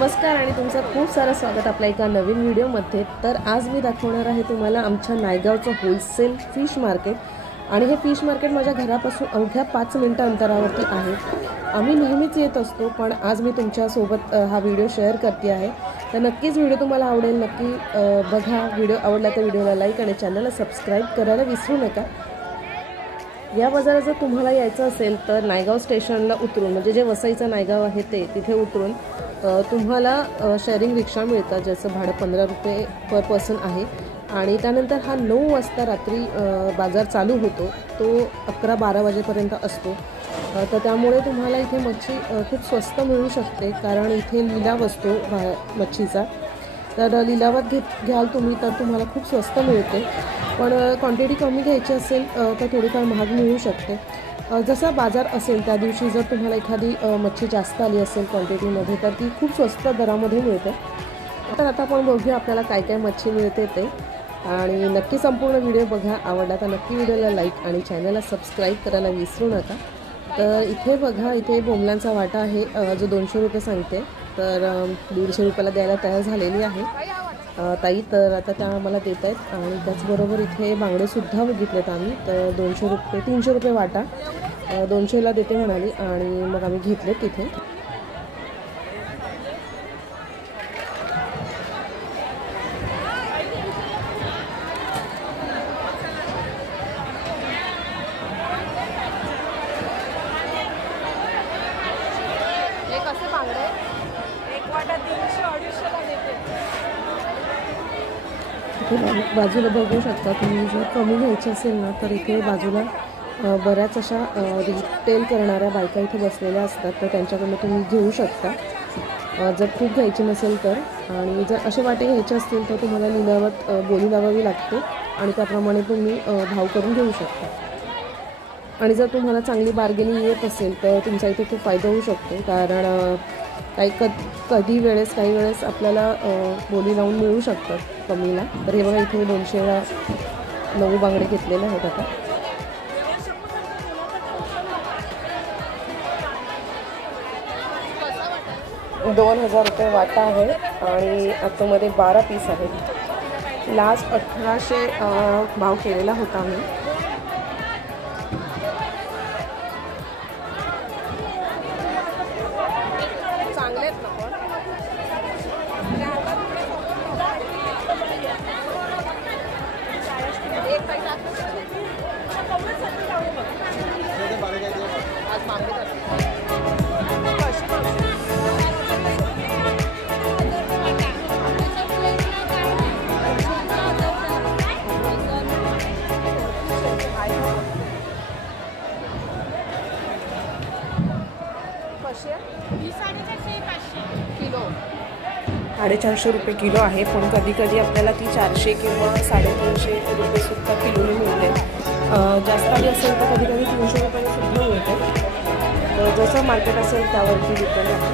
नमस्कार आणि तुमचं खूप सारं स्वागत आपल्या एका नवीन व्हिडिओमध्ये। तर आज मी दाखवणार आहे तुम्हाला आमच्या नायगावचं होलसेल फिश मार्केट। आणि हे फिश मार्केट माझ्या घरापासून अवघ्या 5 मिनिटं अंतरावरती आहे। आम्ही नेहमीच येत असतो, पण आज मी तुमच्यासोबत हा व्हिडिओ शेअर करते आहे। तर नक्कीच व्हिडिओ तुम्हाला आवडेल, नक्की बघा। व्हिडिओ आवडला तर व्हिडिओला लाईक आणि चॅनलला सबस्क्राईब करायला विसरू नका। या बाजारात जर तुम्हाला यायचं असेल तर नायगाव स्टेशनला उतरून, म्हणजे जे वसईचं नायगाव आहे तिथे उतरून तुम्हाला शेअरिंग रिक्षा मिळतात, ज्याचं भाडं 15 रुपये पर पर्सन आहे। आणि त्यानंतर हा 9 वाजता रात्री बाजार चालू होतो, तो 11-12 वाजेपर्यंत असतो। तर त्यामुळे तुम्हाला इथे मच्छी खूप स्वस्त मिळू शकते, कारण इथे लिलाव असतो मच्छीचा। तर लिलावात घ्याल तुम्ही तर तुम्हाला खूप स्वस्त मिळते, पण क्वांटिटी कमी घ्यायची असेल तर थोडीफार महाग मिळू शकते। जसा बाजार असेल त्या दिवशी जर तुम्हाला एखादी मच्छी जास्त आली असेल क्वांटिटीमध्ये, तर ती खूप स्वस्त दरामध्ये मिळते। तर आता आपण बघूया आपल्याला काय काय मच्छी मिळते ते, आणि नक्की संपूर्ण व्हिडिओ बघा। आवडला तर नक्की व्हिडिओला लाईक आणि चॅनलला सबस्क्राईब करायला विसरू नका। तर इथे बघा, इथे बोंबलांचा वाटा आहे जो 200 रुपये सांगते, तर 150 रुपयाला द्यायला तयार झालेली आहे ताई। तर आता त्या आम्हाला देत आहेत। आणि त्याचबरोबर इथे बांगडेसुद्धा बघितलेत आम्ही, तर 200 रुपये 300 रुपये वाटा 200ला देते म्हणाली, आणि मग आम्ही घेतले तिथे। बाजूला बघू शकता तुम्ही, जर कमी घ्यायची असेल ना तर इथे बाजूला बऱ्याच अशा रिटेल करणाऱ्या बायका इथे बसलेल्या असतात, तर त्यांच्याकडून तुम्ही घेऊ शकता जर खूप घ्यायची नसेल तर। आणि जर असे वाटे घ्यायचे असतील तर तुम्हाला लिलावात बोली लावावी लागते, आणि त्याप्रमाणे तुम्ही भाव करून घेऊ शकता। आणि जर तुम्हाला चांगली बार्गेनिंग येत असेल तर तुमचा इथे खूप फायदा होऊ शकतो, कारण काही वेळेस आपल्याला बोली लावून मिळू शकतात कमीला। तर हे बघा, इथे 200ला 9 बांगडे घेतलेले आहेत आता। ₹2000 रुपये वाटा आहे, आणि आतमध्ये 12 पीस आहेत। लास्ट 1800 भाव केलेला होता आम्ही। किलो 450 रुपये किलो आहे, पण कधी कधी आपल्याला ती 400 किंवा 350 रुपये सुद्धा किलोने मिळते। जास्त आली असेल तर कधी कधी 300 रुपयाने सुद्धा मिळते। तर जसं मार्केट असेल त्यावरती डिपेंड आहे।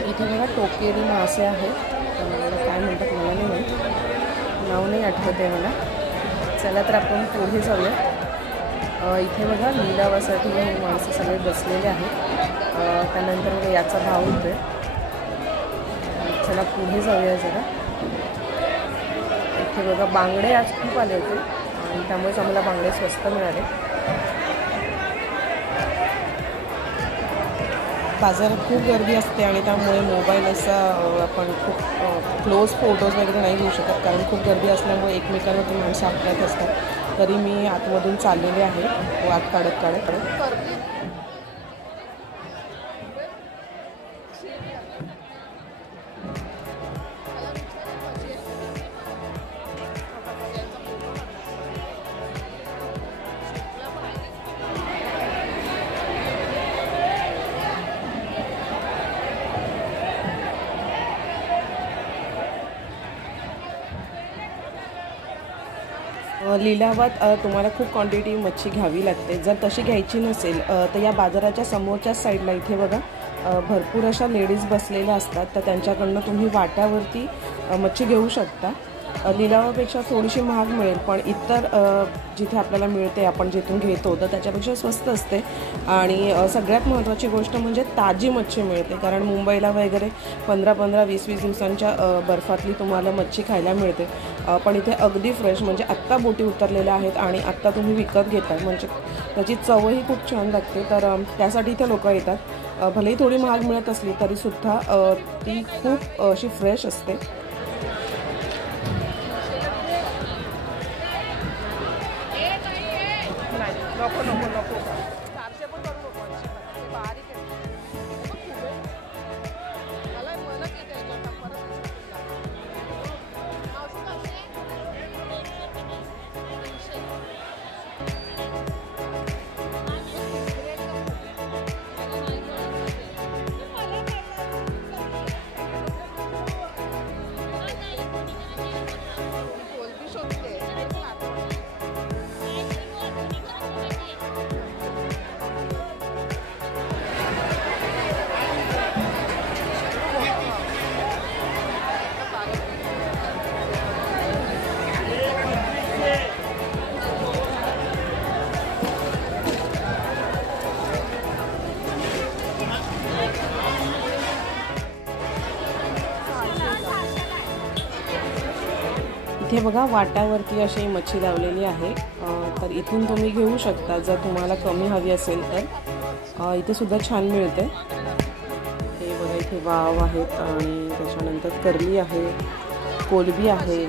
इथे बघा टोकेरी मासे आहेत, काय म्हणतात मला नाही माहीत, नाव नाही आठवत आहे मला। चला तर आपण पुढे जाऊया। इथे बघा लिलावासाठी माणसं सगळे बसलेले आहेत, त्यानंतर याचा भाव होतोय। चला पुढे जाऊया जरा। इथे बघा बांगडे आज खूप आले होते, आणि त्यामुळेच आम्हाला बांगडे स्वस्त मिळाले। बाजारात खूप गर्दी असते, आणि त्यामुळे मोबाईल असा आपण खूप क्लोज फोटोज वगैरे नाही घेऊ शकत, कारण खूप गर्दी असल्यामुळे एकमेकांवर माणसं आपल्यात असतात। तरी मी आतमधून चाललेले आहे वाट काढत काढत। लिलावात तुम्हाला खूप क्वांटिटी मच्छी घ्यावी लागते। जर तशी घ्यायची नसेल तर या बाजाराच्या समोरच्याच साईडला इथे बघा भरपूर अशा लेडीज बसलेल्या असतात, तर त्यांच्याकडनं तुम्ही वाट्यावरती मच्छी घेऊ शकता। लिलावापेक्षा थोडीशी महाग मिळेल, पण इतर जिथे आपल्याला मिळते, आपण जिथून घेतो, तर त्याच्यापेक्षा स्वस्त असते. आणि सगळ्यात महत्त्वाची गोष्ट म्हणजे ताजी मच्छी मिळते, कारण मुंबईला वगैरे 15-15, 20-20 दिवसांच्या बर्फातली तुम्हाला मच्छी खायला मिळते. पण इथे अगदी फ्रेश, म्हणजे आत्ता बोटी उतरलेल्या आहेत आणि आत्ता तुम्ही विकत घेताय, म्हणजे त्याची चवही खूप छान लागते. तर त्यासाठी इथे लोक येतात. भलेही थोडी महाग मिळत असली तरीसुद्धा ती खूप अशी फ्रेश असते. नको नको नको 400 पण करू नको, ते बारीक आहे. मला मनच येते इथे बघा वाटावरती अशी मच्छी लावलेली आहे. तर इथून तुम्ही घेऊ शकता जर तुम्हाला कमी हवी असेल तर. इथे सुद्धा छान मिळते. हे बघा इथे वाव आहेत आणि त्याच्यानंतर करली आहे, कोलबी आहे.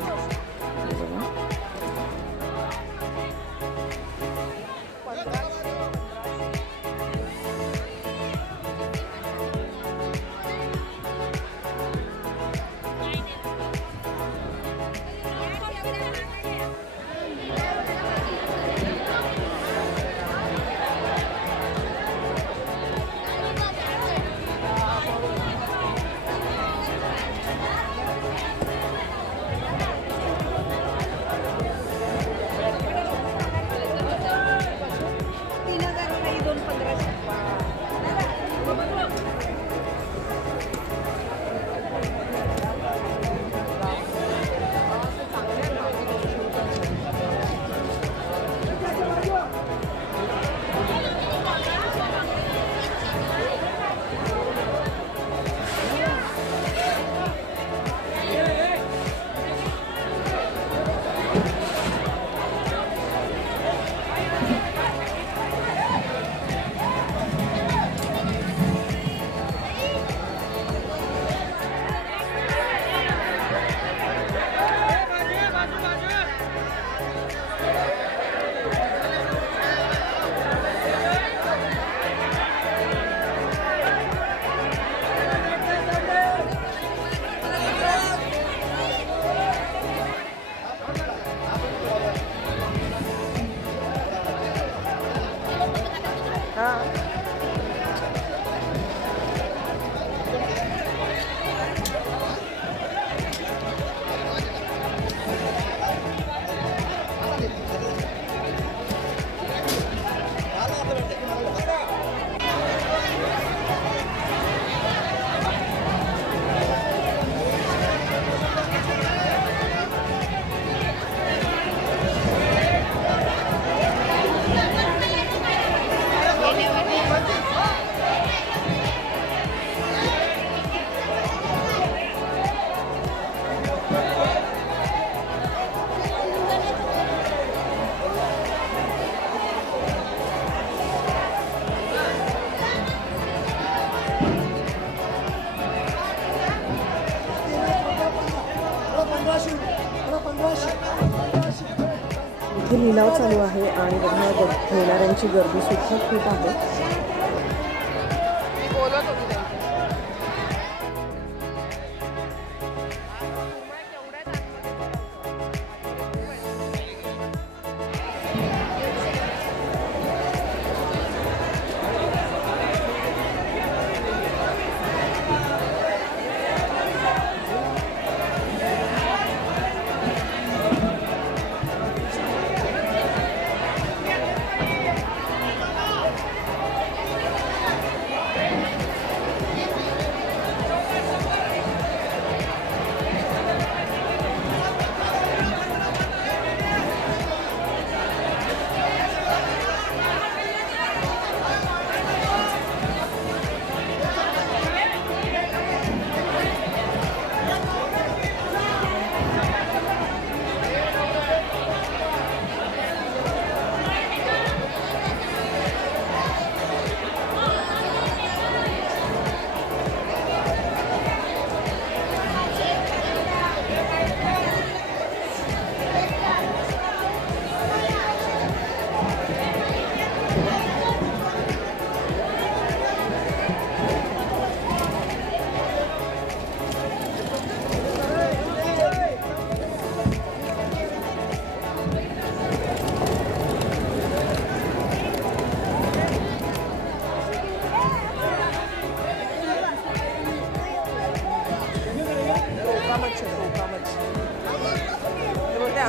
इथे लिलाव चालू आहे आणि बघा घेणाऱ्यांची गर्दी सुद्धा खूप आहे.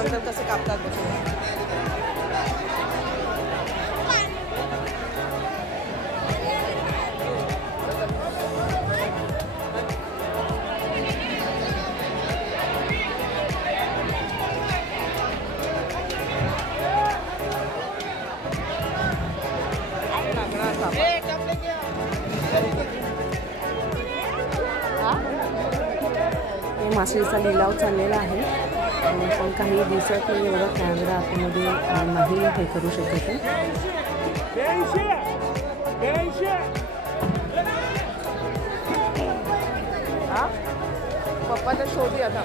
सांगतात कसे कापतात बघा. मासळीचा लिलाव चाललेला आहे, पण काही दिवसात मी बघा कॅमेरा आतमध्ये नाही हे करू शकत. पप्पाला शोधी आता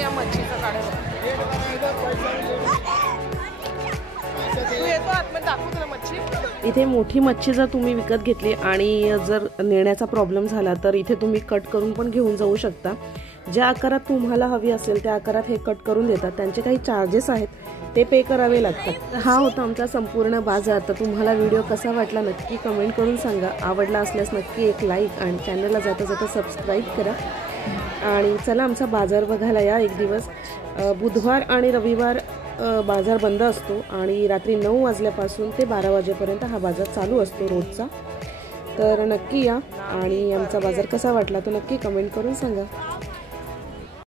या मच्छीचा काढायला इथे मोठी मच्छी जर तुम्ही विकत घेतली आणि जर नेण्याचा प्रॉब्लेम झाला तर इथे तुम्ही कट करून पण घेऊन जाऊ शकता. ज्या आकारात तुम्हाला हवी असेल त्या आकारात हे कट करून देतात. त्यांचे काही चार्जेस आहेत ते पे करावे लागतात. हा होता आमचा संपूर्ण बाजार. तर तुम्हाला व्हिडिओ कसा वाटला नक्की कमेंट करून सांगा. आवडला असल्यास नक्की एक लाईक आणि चॅनलला जाता जाता सबस्क्राईब करा. आणि चला आमचा बाजार बघायला या एक दिवस. बुधवार आणि रविवार बाजार बंद असतो आणि रात्री 9 वाजल्यापासून ते 12 वाजेपर्यंत हा बाजार चालू असतो रोजचा. तर नक्की या आणि आमचा बाजार कसा वाटला तो नक्की कमेंट करून सांगा.